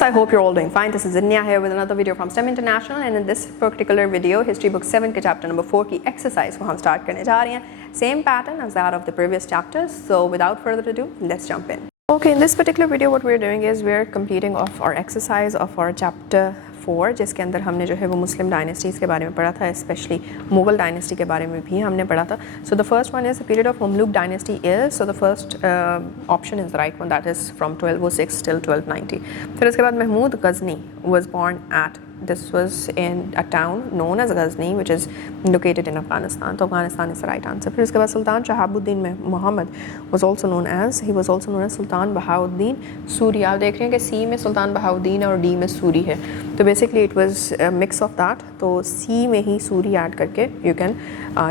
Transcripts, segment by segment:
Students, I hope you're all doing fine. This is Zinia here with another video from STEM International, and in this particular video, History Book 7 के chapter number 4 की exercise को हम start करने जा रहे हैं. Same pattern as that of the previous chapters. So without further ado, let's jump in. Okay, in this particular video, what we're doing is we're completing off our exercise of our chapter 4, जिसके अंदर हमने जो है वो मुस्लिम dynasties के बारे में पढ़ा था, स्पेशली मुगल डायनेस्टी के बारे में भी हमने पढ़ा था. So the first one is the period of Mamluk dynasty is, so the first option is the right one, that is from 1206 till 1290. फिर उसके बाद Mahmood Ghazni was born at, this was in a town known as Ghazni, which is located in Afghanistan. So Afghanistan is the right answer. फिर उसके बाद सुल्तान Shahabuddin Muhammad was also known as Sultan Bahauddin Suri. आप देख रहे हैं कि C में सुल्तान बहाउद्दीन और D में सूरी है, तो basically it was a mix of that. तो C में ही सूरी ऐड करके you can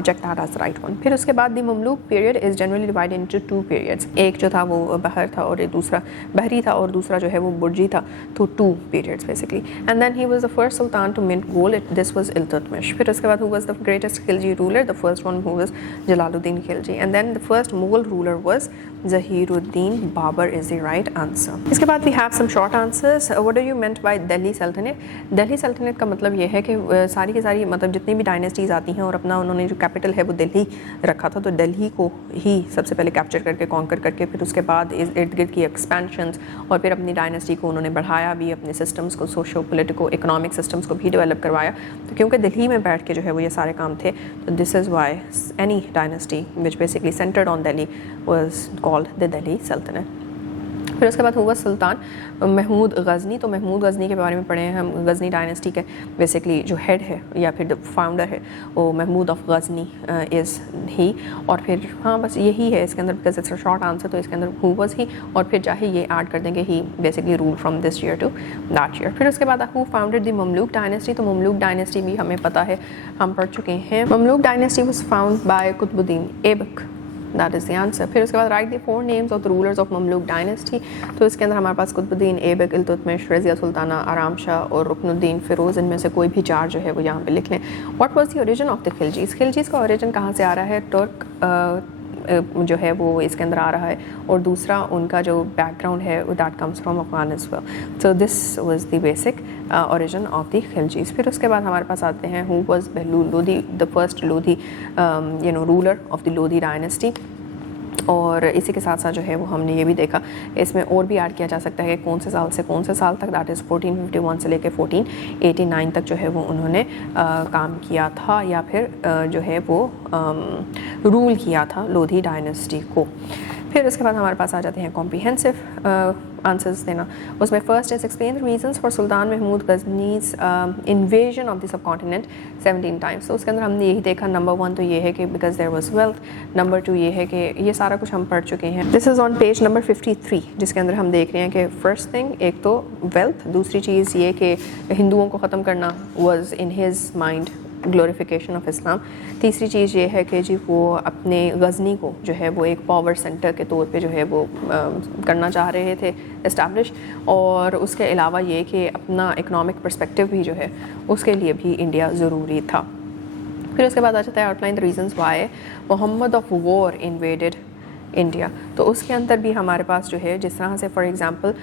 check that as the right one. फिर उसके बाद the Mamluk period is generally divided into two periods. एक जो था वो बहर था और एक दूसरा बहरी था और दूसरा जो है वो बुर्जी था, तो two periods basically. And then he was the first sultan to mint gold. This was Iltutmish. फिर उसके बाद who was the greatest Khilji ruler? The first one who was Jalaluddin Khilji. And then the first Mughal ruler was Zahiruddin Babur is the right answer. इसके बाद we have some short answers. What do you meant by Delhi Sultanate? Delhi Sultanate का मतलब ये है कि सारी की सारी मतलब जितनी भी डायनेस्टीज़ आती हैं और अपना उन्होंने जो कैपिटल है वो दिल्ली रखा था, तो दिल्ली को ही सबसे पहले कैप्चर करके कॉन्कर करके फिर उसके बाद इर्द गिर्द की एक्सपेंशंस और फिर अपनी डायनेस्टी को उन्होंने बढ़ाया भी, अपने सिस्टम्स को सोशो पोलिटिको इकोनॉमिक सिस्टम्स को भी डेवलप करवाया. तो क्योंकि दिल्ली में बैठ के जो है वो ये सारे काम थे, तो this is why any dynasty which basically centred on Delhi was called the Delhi सल्तनत. फिर उसके बाद हुआ सुल्तान महमूद गज़नी. तो महमूद गज़नी के बारे में पढ़े हैं हम. गज़नी डायनेस्टी के बेसिकली जो हेड है या फिर फाउंडर है वो महमूद ऑफ गज़नी इज़ ही. और फिर हाँ बस यही है इसके अंदर, because it's a short answer, तो इसके अंदर हु वाज ही और फिर चाहे ये ऐड कर देंगे he basically rule from this year to that year. फिर उसके बाद who founded the Mamluk dynasty. तो ममलूक डायनेस्टी भी हमें पता है, हम पढ़ चुके हैं. Mamluk dynasty was found by Qutbuddin Aibak. That is the answer. फिर उसके बाद write the four names of the rulers of Mamluk dynasty. तो इसके अंदर हमारे पास कुतुबुद्दीन ऐबक, इल्तुतमिश, रज़िया सुल्ताना, आराम शाह और रुकनुद्दीन फ़िरोज़, इनमें से कोई भी चार जो है वो यहाँ पे लिख लें. What was the origin of the खिलजीज़? खिलजीज़ का origin कहाँ से आ रहा है? तुर्क जो है वो इसके अंदर आ रहा है, और दूसरा उनका जो बैकग्राउंड है that comes from Afghan as well. So this was the basic origin of the Khiljis. फिर उसके बाद हमारे पास आते हैं who was Bahlul Lodi, the first Lodi ruler of the Lodi dynasty. और इसी के साथ साथ जो है वो हमने ये भी देखा, इसमें और भी ऐड किया जा सकता है कि कौन से साल से कौन से साल तक, दैट इज़ 1451 से लेकर 1489 तक जो है वो उन्होंने काम किया था या फिर जो है वो रूल किया था लोधी डायनेस्टी को. फिर उसके बाद हमारे पास आ जाते हैं कॉम्प्रिहेंसिव आंसर्स देना. उसमें first is explain the reasons for Sultan Mahmud Ghazni's invasion of the subcontinent 17 times. तो उसके अंदर हमने यही देखा, नंबर 1 तो ये है कि because there was wealth, number 2 ये है कि ये सारा कुछ हम पढ़ चुके हैं. This is on page number 53, जिसके अंदर हम देख रहे हैं कि फर्स्ट थिंग एक तो वेल्थ, दूसरी चीज़ ये कि हिंदुओं को ख़त्म करना was in his mind glorification of Islam. तीसरी चीज़ ये है कि जी वो अपने गज़नी को जो है वो एक पावर सेंटर के तौर पे जो है वो करना चाह रहे थे इस्टेब्लिश, और उसके अलावा ये कि अपना इकोनॉमिक पर्सपेक्टिव भी जो है उसके लिए भी इंडिया ज़रूरी था. फिर उसके बाद आ जाता है outline the reasons why Mohammad of war invaded India. तो उसके अंदर भी हमारे पास जो है जिस तरह से फॉर एग्ज़ाम्पल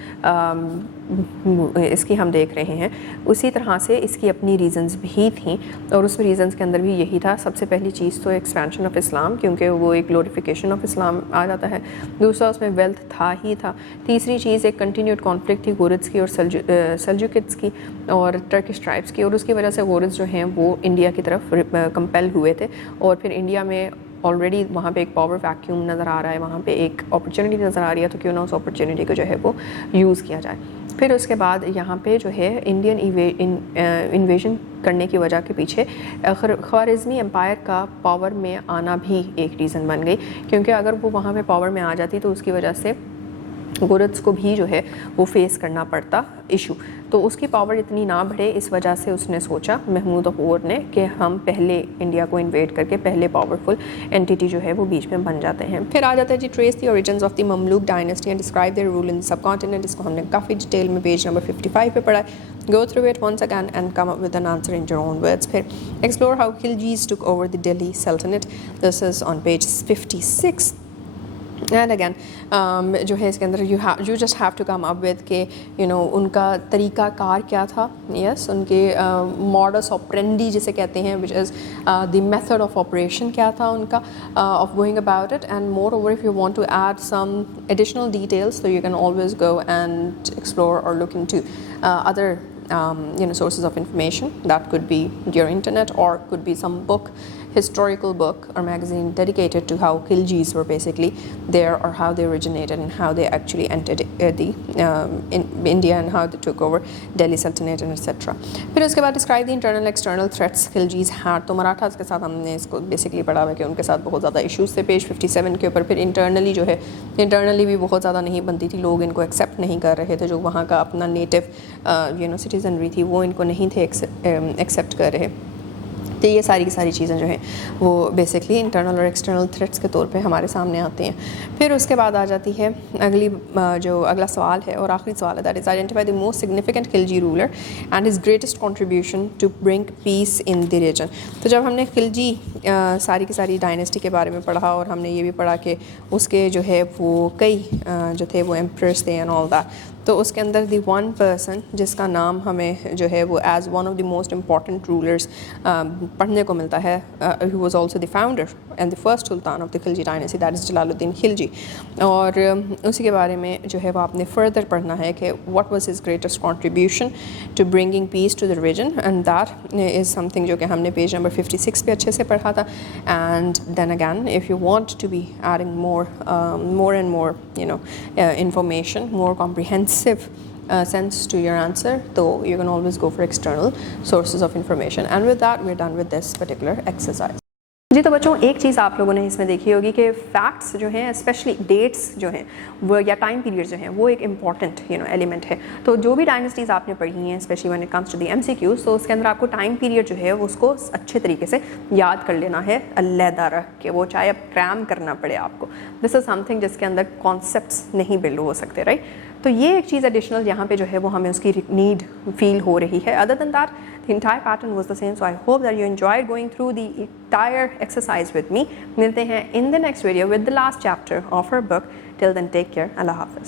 इसकी हम देख रहे हैं, उसी तरह से इसकी अपनी रीज़न्स भी थी, और उस रीज़न्स के अंदर भी यही था. सबसे पहली चीज़ तो एक्सपेंशन ऑफ इस्लाम, क्योंकि वो एक ग्लोरिफिकेशन ऑफ इस्लाम आ जाता है. दूसरा उसमें वेल्थ था ही था. तीसरी चीज़ एक कंटिन्यूड कॉन्फ्लिक्ट थी गुरिद्स की और सल्जुकिड्स की और टर्किश ट्राइब्स की, और उसकी वजह से गुरिद्स जो हैं वो इंडिया की तरफ कंपेल हुए थे, और फिर इंडिया में ऑलरेडी वहाँ पे एक पावर वैक्यूम नज़र आ रहा है, वहाँ पे एक अपॉर्चुनिटी नज़र आ रही है, तो क्यों ना उस अपॉर्चुनिटी को जो है वो यूज़ किया जाए. फिर उसके बाद यहाँ पे जो है इंडियन इन्वेजन करने की वजह के पीछे ख्वारिज़मी एम्पायर का पावर में आना भी एक रीज़न बन गई, क्योंकि अगर वो वहाँ पे पावर में आ जाती तो उसकी वजह से गुरिद्स को भी जो है वो फेस करना पड़ता इशू. तो उसकी पावर इतनी ना बढ़े, इस वजह से उसने सोचा महमूद ऑफ वॉर ने कि हम पहले इंडिया को इन्वेड करके पहले पावरफुल एंटिटी जो है वो बीच में बन जाते हैं. फिर आ जाता है जी trace the origins of the Mamluk dynasty and describe their rule in subcontinent. इसको हमने काफ़ी डिटेल में पेज नंबर 55 पे पढ़ा है. Go through it once again and come up with an answer in your own words. फिर explore how Khilji's took over the Delhi Sultanate. This is on page 56. And again जो है इसके अंदर you just have to come up with के उनका तरीका car क्या था, यस उनके मॉडस ऑपरेंडी जिसे कहते हैं, which is the method of operation क्या था उनका of going about it. And moreover if you want to add some additional details so you can always go and explore or look into other sources of information. That could be your internet or could be some book, historical book or magazine dedicated to how Khiljis were basically there or how they originated and how they actually entered in India and how they took over Delhi Sultanate and etc. फिर उसके बाद describe the internal external threats Khiljis had. तो मराठास के साथ हमने इसको basically पढ़ा हुआ कि उनके साथ बहुत ज़्यादा इश्यूज़ थे पेज 57 के ऊपर. फिर इंटरनली जो है इंटरनली भी बहुत ज़्यादा नहीं बनती थी, लोग इनको एक्सेप्ट नहीं कर रहे थे, जो वहाँ का अपना नेटिव सिटीजनरी थी वो इनको नहीं थे एक्सेप्ट कर रहे. तो ये सारी की सारी चीज़ें जो हैं वो बेसिकली इंटरनल और एक्सटर्नल थ्रेट्स के तौर पे हमारे सामने आते हैं. फिर उसके बाद आ जाती है अगला सवाल है और आखिरी सवाल है, that is identify the most significant Khilji ruler and his greatest contribution to bring peace in the region. तो जब हमने खिलजी सारी की सारी डायनेस्टी के बारे में पढ़ा और हमने ये भी पढ़ा कि उसके जो है वो कई जो थे वो एम्परर्स थे एंड ऑल दैट, तो उसके अंदर दी वन पर्सन जिसका नाम हमें जो है वो as one of the most important rulers पढ़ने को मिलता है, he was also the founder and the first sultan of the Khilji dynasty, that is Jalaluddin Khilji. और उसी के बारे में जो है वो आपने फर्दर पढ़ना है कि what was his greatest contribution to bringing peace to the region, and that is something जो कि हमने पेज नंबर 56 पे अच्छे से पढ़ा था. And then again if you want to be adding more and more information, more comprehensive sense to your answer, so you can always go for external sources of information. And with that we're done with this particular exercise. जी तो बच्चों एक चीज़ आप लोगों ने इसमें देखी होगी कि फैक्ट्स जो हैं स्पेशली डेट्स जो हैं वो या टाइम पीरियड जो हैं वो एक इम्पॉर्टेंट एलिमेंट है. तो जो भी डायनेस्टीज़ आपने पढ़ी हैं specially when it comes to the MCQs, तो उसके अंदर आपको टाइम पीरियड जो है उसको अच्छे तरीके से याद कर लेना है अलहदा रख के, वो चाहे अब क्रैम करना पड़े आपको. दिस इज़ समथिंग जिसके अंदर कॉन्सेप्ट्स नहीं बिल्ड हो सकते, राइट. तो ये एक चीज़ एडिशनल यहाँ पे जो है वो हमें उसकी नीड फील हो रही है. Other than that the entire pattern was the same, so I hope that you enjoyed going through the entire exercise with me. मिलते हैं in the next video with the last chapter of our book. Till then, take care. Allah Hafiz.